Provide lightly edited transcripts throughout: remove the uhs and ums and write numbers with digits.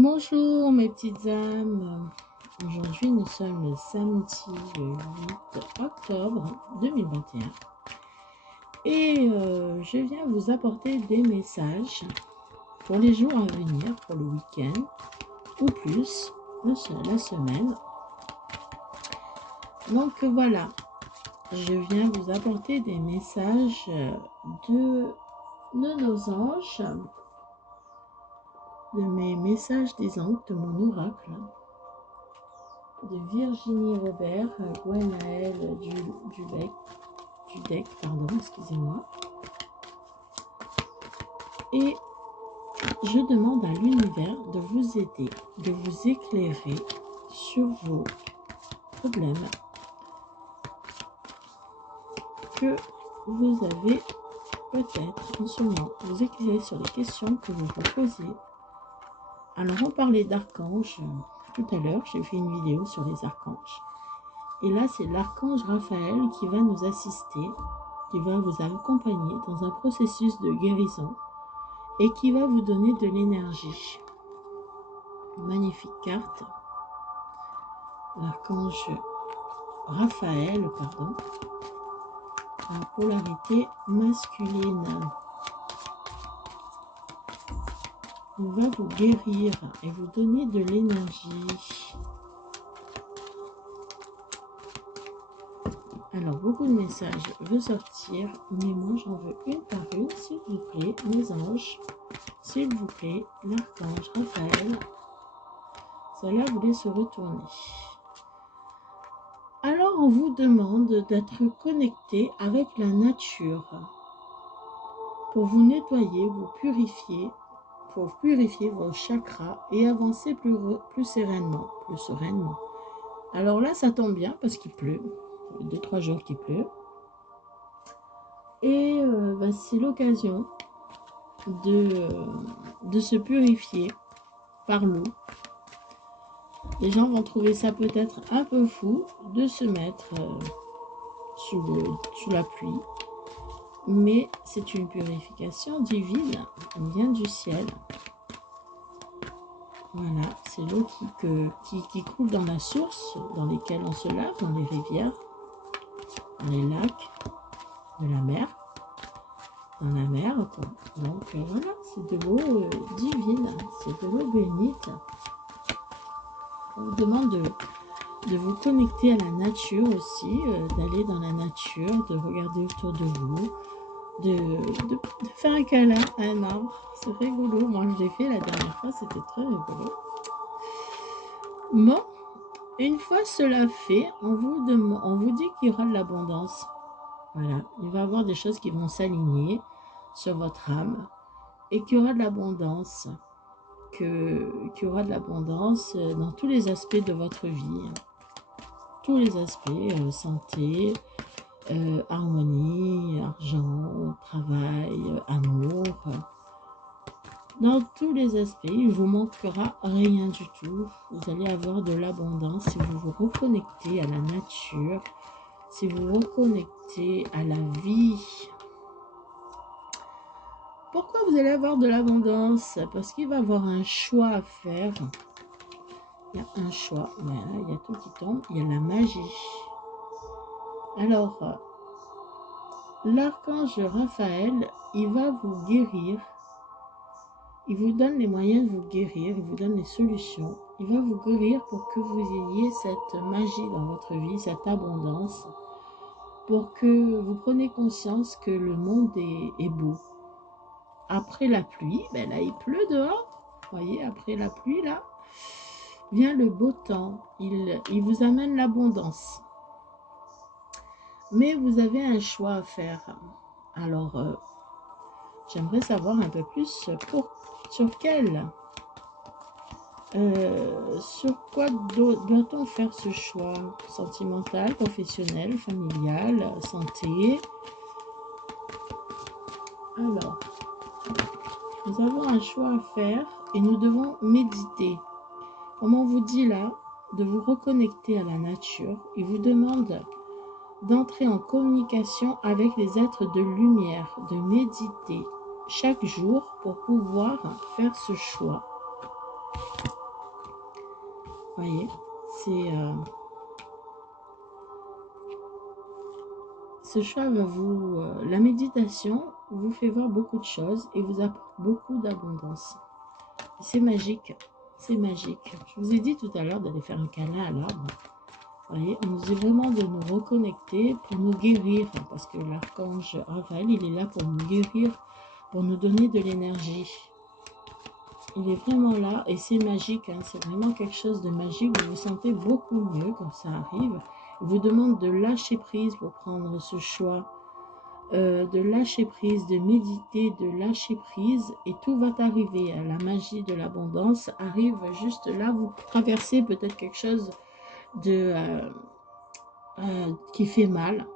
Bonjour mes petites âmes, aujourd'hui nous sommes le samedi 8 octobre 2021 et je viens vous apporter des messages pour les jours à venir, pour le week-end ou plus, la semaine. Donc voilà, je viens vous apporter des messages de nos anges, de mes messages des anges, de mon oracle, de Virginie Robert, Gwenaëlle du deck, pardon, excusez-moi. Et je demande à l'univers de vous aider, de vous éclairer sur vos problèmes que vous avez peut-être en ce moment. Vous éclairer sur les questions que vous vous posez. Alors, on parlait d'archanges tout à l'heure, j'ai fait une vidéo sur les archanges. Et là, c'est l'archange Raphaël qui va nous assister, qui va vous accompagner dans un processus de guérison et qui va vous donner de l'énergie. Magnifique carte. L'archange Raphaël, pardon, en polarité masculine. Il va vous guérir et vous donner de l'énergie. Alors, beaucoup de messages veulent sortir, mais moi j'en veux une par une, s'il vous plaît, mes anges. S'il vous plaît, l'archange Raphaël. Cela voulait se retourner. Alors, on vous demande d'être connecté avec la nature pour vous nettoyer, vous purifier, pour purifier vos chakras et avancer plus sereinement, Alors là, ça tombe bien parce qu'il pleut. 2-3 jours qu'il pleut. Et c'est l'occasion de se purifier par l'eau. Les gens vont trouver ça peut-être un peu fou de se mettre sous la pluie. Mais c'est une purification divine, elle vient du ciel. Voilà, c'est l'eau qui coule dans la source, dans lesquelles on se lave, dans les rivières, dans les lacs, de la mer, dans la mer, quoi. Donc voilà, c'est de l'eau divine, c'est de l'eau bénite. On vous demande de vous connecter à la nature aussi, d'aller dans la nature, de regarder autour de vous, de faire un câlin à un arbre. C'est rigolo, moi je l'ai fait la dernière fois, c'était très rigolo. Bon, une fois cela fait, on vous dit qu'il y aura de l'abondance. Voilà, il va y avoir des choses qui vont s'aligner sur votre âme et qu'il y aura de l'abondance, qu'il y aura de l'abondance dans tous les aspects de votre vie. Tous les aspects, santé, harmonie, argent, travail, amour. Dans tous les aspects, il ne vous manquera rien du tout. Vous allez avoir de l'abondance si vous vous reconnectez à la nature, si vous vous reconnectez à la vie. Pourquoi vous allez avoir de l'abondance? Parce qu'il va y avoir un choix à faire. Il y a un choix. Voilà, il y a tout qui tombe. Il y a la magie. Alors, l'archange Raphaël, il va vous guérir. Il vous donne les moyens de vous guérir, il vous donne les solutions. Il va vous guérir pour que vous ayez cette magie dans votre vie, cette abondance, pour que vous preniez conscience que le monde est beau. Après la pluie, ben là il pleut dehors, vous voyez, après la pluie là, vient le beau temps, il vous amène l'abondance. Mais vous avez un choix à faire. Alors, j'aimerais savoir un peu plus sur quoi doit-on faire ce choix? Sentimental, professionnel, familial, santé? Alors, nous avons un choix à faire et nous devons méditer. Comme on vous dit là, de vous reconnecter à la nature. Il vous demande d'entrer en communication avec les êtres de lumière, de méditer chaque jour pour pouvoir faire ce choix. Voyez, c'est ce choix va vous... la méditation vous fait voir beaucoup de choses et vous apporte beaucoup d'abondance. C'est magique, c'est magique. Je vous ai dit tout à l'heure d'aller faire un câlin à l'arbre. Vous voyez, on nous dit vraiment de nous reconnecter pour nous guérir, parce que l'archange Raphaël, il est là pour nous guérir, pour nous donner de l'énergie. Il est vraiment là et c'est magique, hein, c'est vraiment quelque chose de magique. Vous vous sentez beaucoup mieux quand ça arrive. Il vous demande de lâcher prise pour prendre ce choix, de lâcher prise, de méditer, de lâcher prise et tout va arriver. La magie de l'abondance arrive juste là. Vous traversez peut-être quelque chose de qui fait mal.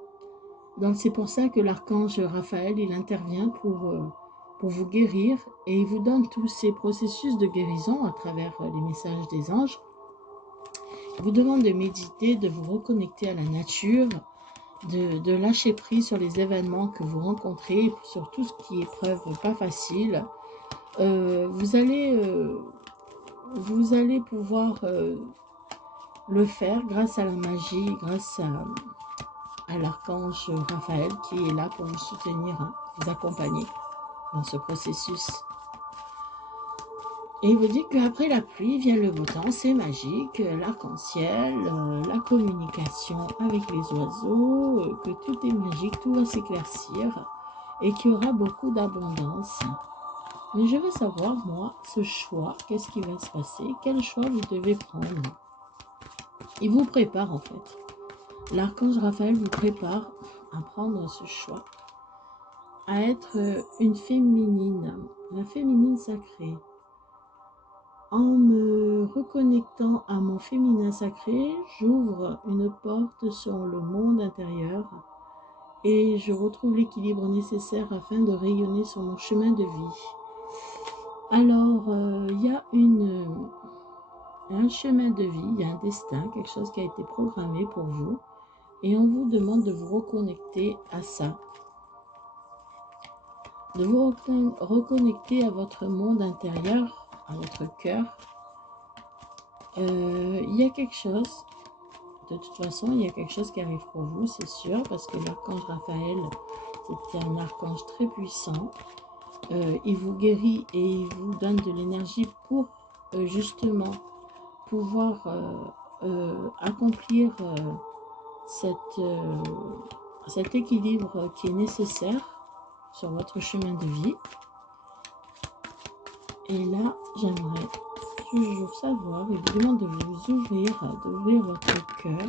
Donc c'est pour ça que l'archange Raphaël, il intervient pour vous guérir et il vous donne tous ces processus de guérison à travers les messages des anges. Il vous demande de méditer, de vous reconnecter à la nature, de lâcher prise sur les événements que vous rencontrez, sur tout ce qui est preuve pas facile. Vous allez pouvoir le faire grâce à la magie, grâce à l'archange Raphaël qui est là pour vous soutenir, hein, vous accompagner dans ce processus. Et il vous dit qu'après la pluie vient le beau temps, c'est magique, l'arc-en-ciel, la communication avec les oiseaux, que tout est magique, tout va s'éclaircir et qu'il y aura beaucoup d'abondance. Mais je veux savoir, moi, ce choix, qu'est-ce qui va se passer? Quel choix vous devez prendre? Il vous prépare en fait. L'archange Raphaël vous prépare à prendre ce choix, à être une féminine, la féminine sacrée. En me reconnectant à mon féminin sacré, j'ouvre une porte sur le monde intérieur et je retrouve l'équilibre nécessaire afin de rayonner sur mon chemin de vie. Alors, il y a un chemin de vie, il y a un destin, quelque chose qui a été programmé pour vous et on vous demande de vous reconnecter à ça. De vous reconnecter à votre monde intérieur, à votre cœur. Il y a quelque chose, de toute façon, il y a quelque chose qui arrive pour vous, c'est sûr, parce que l'archange Raphaël, c'était un archange très puissant. Il vous guérit et il vous donne de l'énergie pour justement pouvoir accomplir cet équilibre qui est nécessaire sur votre chemin de vie. Et là, j'aimerais toujours savoir, il vous demande de vous ouvrir, d'ouvrir votre cœur.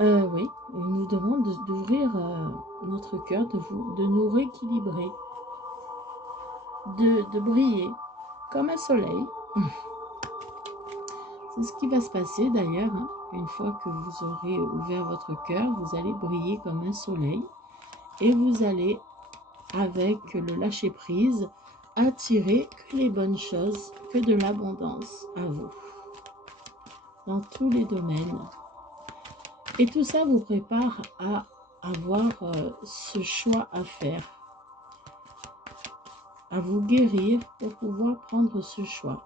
Oui, il nous demande d'ouvrir notre cœur, de nous rééquilibrer, de briller comme un soleil. C'est ce qui va se passer d'ailleurs, hein. Une fois que vous aurez ouvert votre cœur, vous allez briller comme un soleil et vous allez, avec le lâcher-prise, attirer que les bonnes choses, que de l'abondance à vous, dans tous les domaines. Et tout ça vous prépare à avoir ce choix à faire, à vous guérir pour pouvoir prendre ce choix.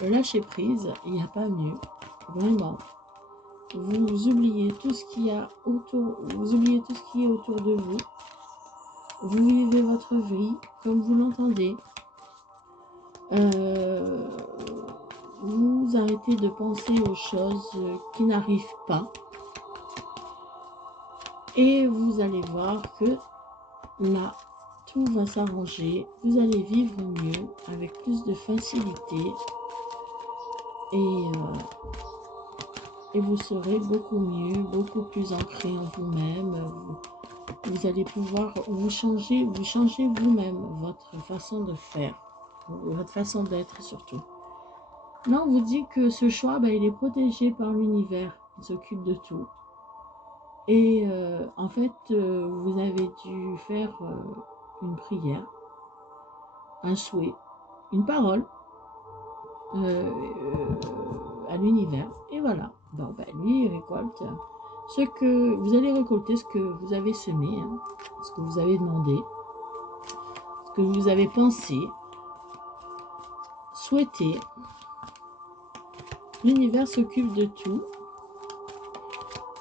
Le lâcher-prise, il n'y a pas mieux, vraiment. Vous oubliez tout ce qu'il y a autour, vous oubliez tout ce qui est autour de vous. Vous vivez votre vie comme vous l'entendez. Vous arrêtez de penser aux choses qui n'arrivent pas. Et vous allez voir que là, tout va s'arranger. Vous allez vivre mieux, avec plus de facilité. Et vous serez beaucoup mieux, beaucoup plus ancré en vous-même. Vous allez pouvoir vous changer vous-même, votre façon de faire, votre façon d'être surtout. Là, on vous dit que ce choix, il est protégé par l'univers, il s'occupe de tout. Et en fait, vous avez dû faire une prière, un souhait, une parole à l'univers. Et voilà, lui, il récolte ce que vous allez récolter, ce que vous avez semé, hein, ce que vous avez demandé, ce que vous avez pensé. souhaitez. L'univers s'occupe de tout.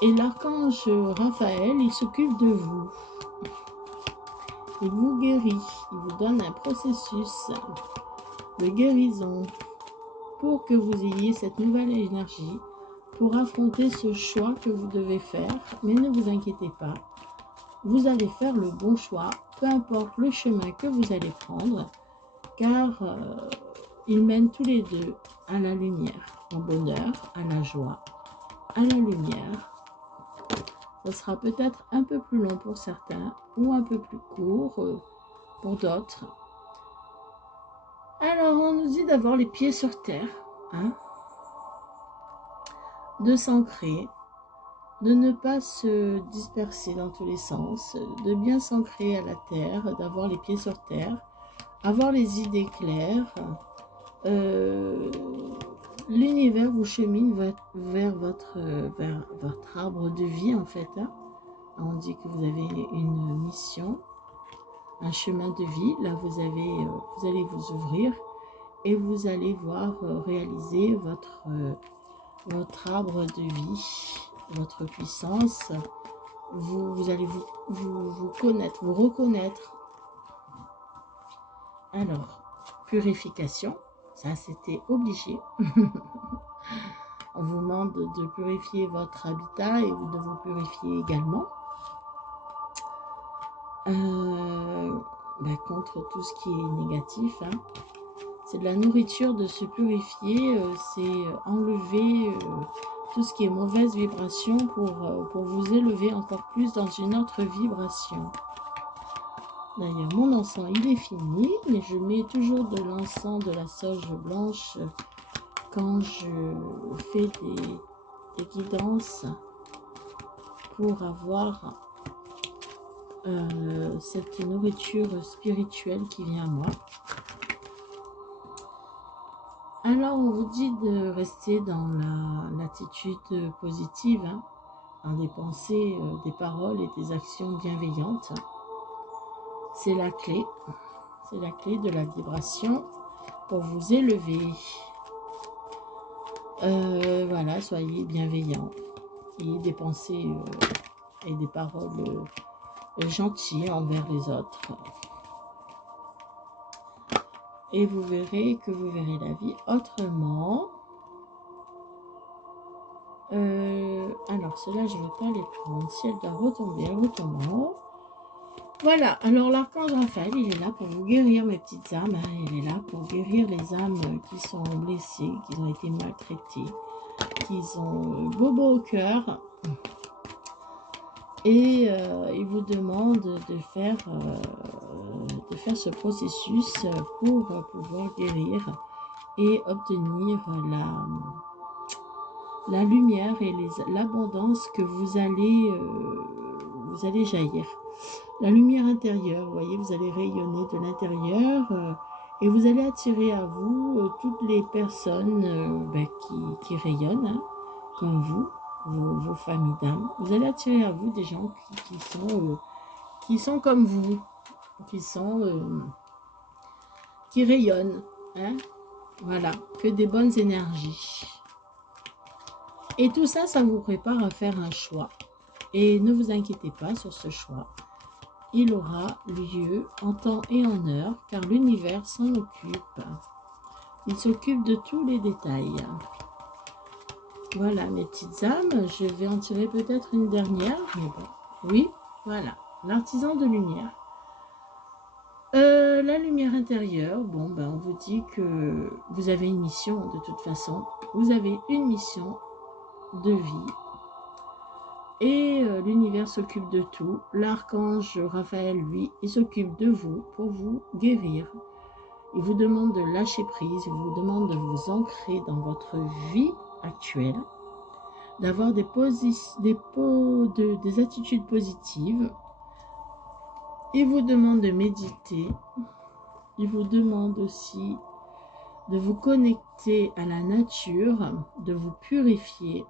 Et l'archange Raphaël, il s'occupe de vous. Il vous guérit. Il vous donne un processus de guérison pour que vous ayez cette nouvelle énergie pour affronter ce choix que vous devez faire. Mais ne vous inquiétez pas. Vous allez faire le bon choix, peu importe le chemin que vous allez prendre, car ils mènent tous les deux à la lumière, au bonheur, à la joie, à la lumière. Ce sera peut-être un peu plus long pour certains ou un peu plus court pour d'autres. Alors, on nous dit d'avoir les pieds sur terre, hein, de s'ancrer, de ne pas se disperser dans tous les sens, de bien s'ancrer à la terre, d'avoir les pieds sur terre, avoir les idées claires. L'univers vous chemine vers votre arbre de vie, en fait. Hein. On dit que vous avez une mission, un chemin de vie. Là, vous allez vous ouvrir et vous allez voir réaliser votre arbre de vie, votre puissance. Vous allez vous connaître, vous reconnaître. Alors, purification, ça c'était obligé. On vous demande de purifier votre habitat et de vous purifier également. Contre tout ce qui est négatif. Hein. C'est de la nourriture de se purifier, c'est enlever tout ce qui est mauvaise vibration pour vous élever encore plus dans une autre vibration. D'ailleurs, mon encens, il est fini, mais je mets toujours de l'encens de la sauge blanche quand je fais des guidances pour avoir cette nourriture spirituelle qui vient à moi. Alors, on vous dit de rester dans l'attitude positive, hein, dans des pensées, des paroles et des actions bienveillantes. C'est la clé de la vibration pour vous élever. Voilà, soyez bienveillants. Ayez des pensées et des paroles gentilles envers les autres. Et vous verrez que vous verrez la vie autrement. Alors, cela, je ne vais pas les prendre. Si elle doit retomber, elle retombe. Voilà, alors l'archange Raphaël, il est là pour vous guérir, mes petites âmes. Hein. Il est là pour guérir les âmes qui sont blessées, qui ont été maltraitées, qui ont bobo au cœur. Et il vous demande de faire ce processus pour pouvoir guérir et obtenir la lumière et l'abondance que vous allez jaillir. La lumière intérieure, vous voyez, vous allez rayonner de l'intérieur et vous allez attirer à vous toutes les personnes qui rayonnent, hein, comme vous, vos familles d'âmes. Vous allez attirer à vous des gens qui sont comme vous, qui rayonnent, hein, voilà, que des bonnes énergies. Et tout ça, ça vous prépare à faire un choix. Et ne vous inquiétez pas sur ce choix. Il aura lieu en temps et en heure, car l'univers s'en occupe. Il s'occupe de tous les détails. Voilà, mes petites âmes, je vais en tirer peut-être une dernière, mais bon, oui, voilà, l'artisan de lumière. La lumière intérieure, bon, on vous dit que vous avez une mission, de toute façon. Vous avez une mission de vie. Et l'univers s'occupe de tout. L'archange Raphaël, lui, il s'occupe de vous pour vous guérir. Il vous demande de lâcher prise, il vous demande de vous ancrer dans votre vie actuelle, d'avoir des attitudes positives. Il vous demande de méditer. Il vous demande aussi de vous connecter à la nature, de vous purifier.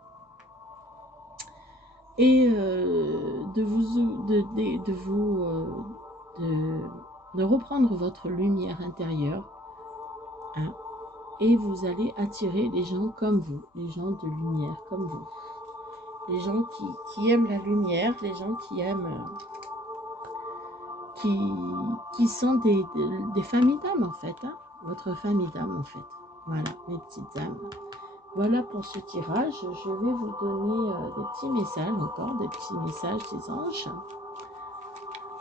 Et de reprendre votre lumière intérieure, hein, et vous allez attirer les gens comme vous, les gens de lumière comme vous. Les gens qui aiment la lumière, les gens qui aiment, qui sont des familles d'âmes en fait, hein, votre famille d'âmes en fait. Voilà, mes petites âmes. Voilà pour ce tirage. Je vais vous donner des petits messages encore, des petits messages des anges.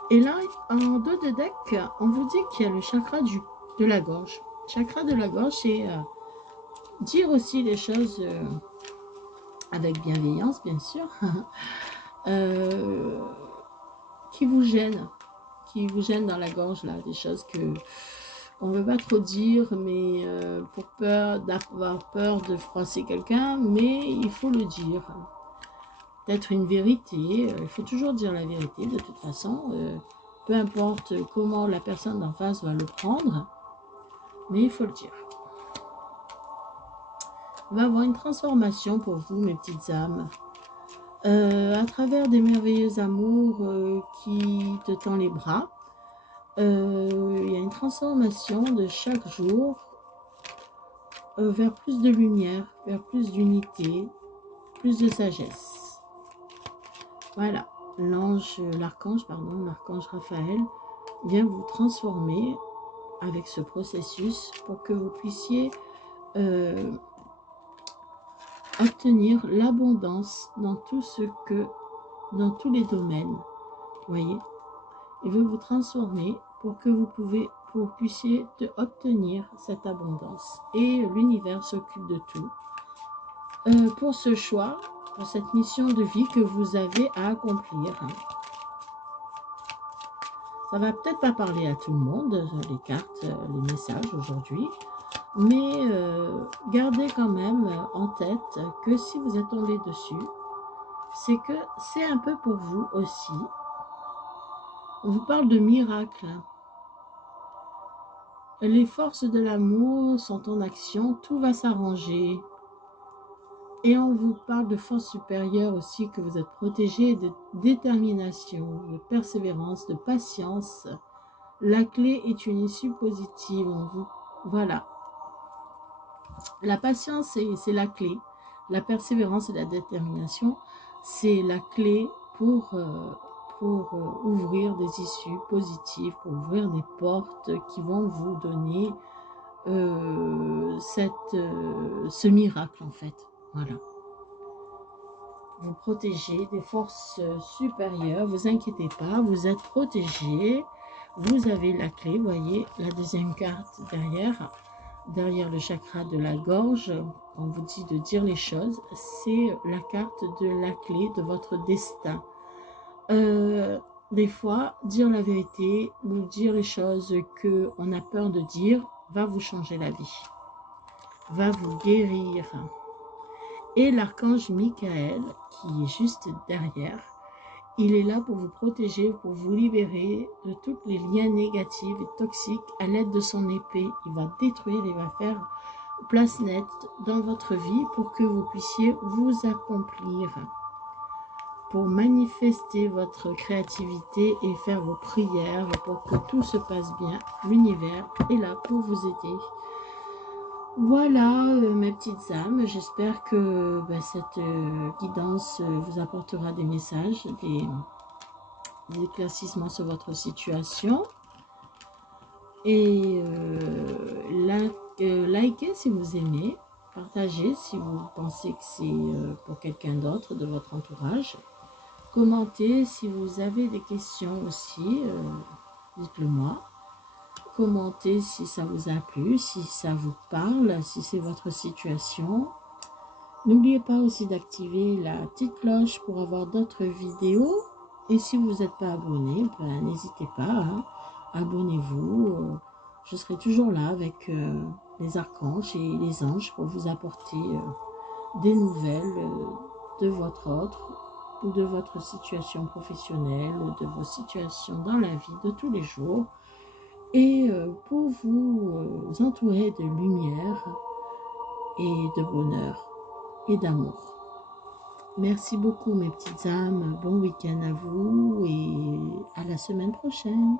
Et là, en dos de deck, on vous dit qu'il y a le chakra de la gorge. Chakra de la gorge, c'est dire aussi les choses avec bienveillance, bien sûr, qui vous gênent dans la gorge, là, des choses que on ne veut pas trop dire, mais pour peur d'avoir peur de froisser quelqu'un, mais il faut le dire. Peut-être une vérité, il faut toujours dire la vérité de toute façon, peu importe comment la personne d'en face va le prendre, mais il faut le dire. Il va y avoir une transformation pour vous, mes petites âmes, à travers des merveilleux amours qui te tend les bras. Il y a une transformation de chaque jour vers plus de lumière, vers plus d'unité, plus de sagesse. Voilà, l'archange Raphaël vient vous transformer avec ce processus pour que vous puissiez obtenir l'abondance dans dans tous les domaines. Voyez, il veut vous transformer pour que vous puissiez obtenir cette abondance. Et l'univers s'occupe de tout. Pour ce choix, pour cette mission de vie que vous avez à accomplir. Ça va peut-être pas parler à tout le monde, les cartes, les messages aujourd'hui, mais gardez quand même en tête que si vous êtes tombé dessus, c'est que c'est un peu pour vous aussi. On vous parle de miracle. Les forces de l'amour sont en action, tout va s'arranger. Et on vous parle de force supérieure aussi, que vous êtes protégé, de détermination, de persévérance, de patience. La clé est une issue positive. Voilà. La patience, c'est la clé. La persévérance et la détermination, c'est la clé pour ouvrir des issues positives, pour ouvrir des portes qui vont vous donner ce miracle en fait. Voilà. Vous protégez des forces supérieures, vous inquiétez pas, vous êtes protégés, vous avez la clé, voyez la deuxième carte derrière le chakra de la gorge, on vous dit de dire les choses, c'est la carte de la clé de votre destin. Des fois, dire la vérité ou dire les choses qu'on a peur de dire va vous changer la vie, va vous guérir. Et l'archange Michael, qui est juste derrière, il est là pour vous protéger, pour vous libérer de tous les liens négatifs et toxiques à l'aide de son épée. Il va détruire, il va faire place nette dans votre vie pour que vous puissiez vous accomplir, pour manifester votre créativité et faire vos prières pour que tout se passe bien. L'univers est là pour vous aider. Voilà mes petites âmes, j'espère que cette guidance vous apportera des messages, des éclaircissements sur votre situation. Et likez si vous aimez, partagez si vous pensez que c'est pour quelqu'un d'autre de votre entourage. Commentez si vous avez des questions aussi, dites-le moi. Commentez si ça vous a plu, si ça vous parle, si c'est votre situation. N'oubliez pas aussi d'activer la petite cloche pour avoir d'autres vidéos. Et si vous n'êtes pas abonné, n'hésitez pas, hein, abonnez-vous. Je serai toujours là avec les archanges et les anges pour vous apporter des nouvelles de votre autre ou de votre situation professionnelle ou de vos situations dans la vie de tous les jours. Et pour vous entourer de lumière et de bonheur et d'amour. Merci beaucoup mes petites âmes, bon week-end à vous et à la semaine prochaine.